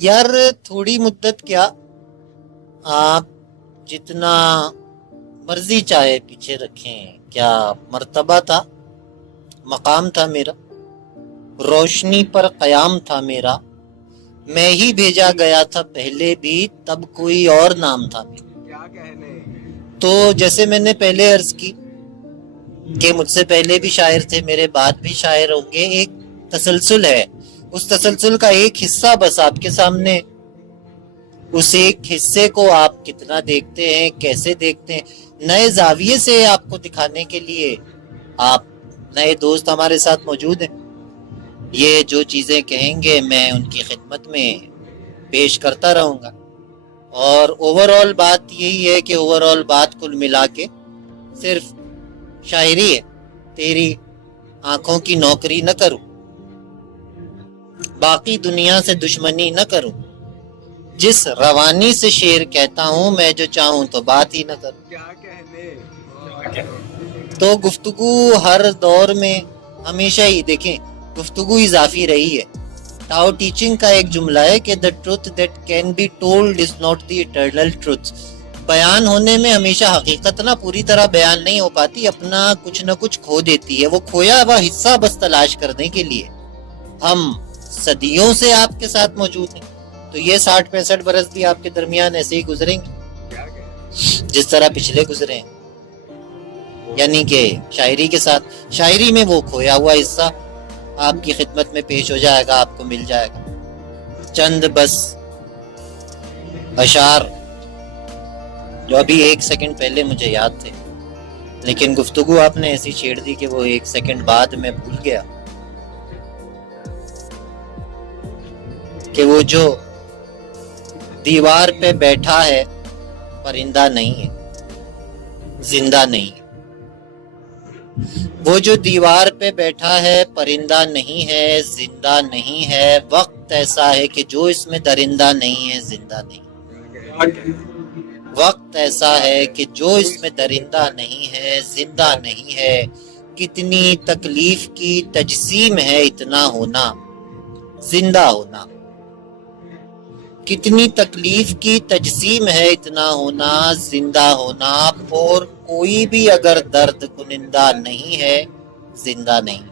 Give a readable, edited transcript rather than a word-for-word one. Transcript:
यार थोड़ी मुद्दत क्या, आप जितना मर्जी चाहे पीछे रखें, क्या मर्तबा था, मकाम था मेरा, रोशनी पर कयाम था मेरा, मैं ही भेजा गया था पहले भी, तब कोई और नाम था मेरा। क्या कहने। तो जैसे मैंने पहले अर्ज की कि मुझसे पहले भी शायर थे, मेरे बाद भी शायर होंगे, एक तसलसल है, उस तसलसल का एक हिस्सा बस आपके सामने, उस एक हिस्से को आप कितना देखते हैं, कैसे देखते हैं, नए जाविये से आपको दिखाने के लिए आप नए दोस्त हमारे साथ मौजूद हैं। ये जो चीज़ें कहेंगे मैं उनकी खिदमत में पेश करता रहूँगा। और ओवरऑल बात यही है कि ओवरऑल बात कुल मिला के सिर्फ शायरी है, तेरी आंखों की नौकरी न करूं, बाकी दुनिया से दुश्मनी न करूं, जिस रवानी से शेर कहता हूं, मैं जो चाहूं तो बात ही न करूं। क्या कहने। तो गुफ्तगू हर दौर में हमेशा ही देखें, गुफ्तगू इजाफी रही है। टाओ टीचिंग का एक जुमला है कि the truth that can be told is not the eternal truth. बयान होने में हमेशा हकीकत ना पूरी तरह बयान नहीं हो पाती, अपना कुछ न कुछ खो देती है। वो खोया हुआ हिस्सा बस तलाश करने के लिए हम सदियों से आपके साथ मौजूद हैं। तो ये 60-65 बरस भी आपके दरमियान ऐसे ही गुजरेंगे क्या कहने। जिस तरह पिछले गुजरे हैं, यानी कि शायरी के साथ। शायरी में वो खोया हुआ हिस्सा आपकी खिदमत में पेश हो जाएगा, आपको मिल जाएगा। चंद बस अशार जो अभी 1 सेकंड पहले मुझे याद थे, लेकिन गुफ्तगू आपने ऐसी छेड़ दी कि वो 1 सेकंड बाद मैं भूल गया कि वो जो दीवार पे बैठा है परिंदा नहीं है, जिंदा नहीं है। वो जो दीवार पे बैठा है परिंदा नहीं है, जिंदा नहीं है। वक्त ऐसा है कि जो इसमें दरिंदा नहीं है, जिंदा नहीं। वक्त ऐसा है कि जो इसमें दरिंदा नहीं है, जिंदा नहीं है। कितनी तकलीफ की तजसीम है इतना होना, जिंदा होना। कितनी तकलीफ की तजसीम है इतना होना, जिंदा होना। और कोई भी अगर दर्द कुनिंदा नहीं है, जिंदा नहीं।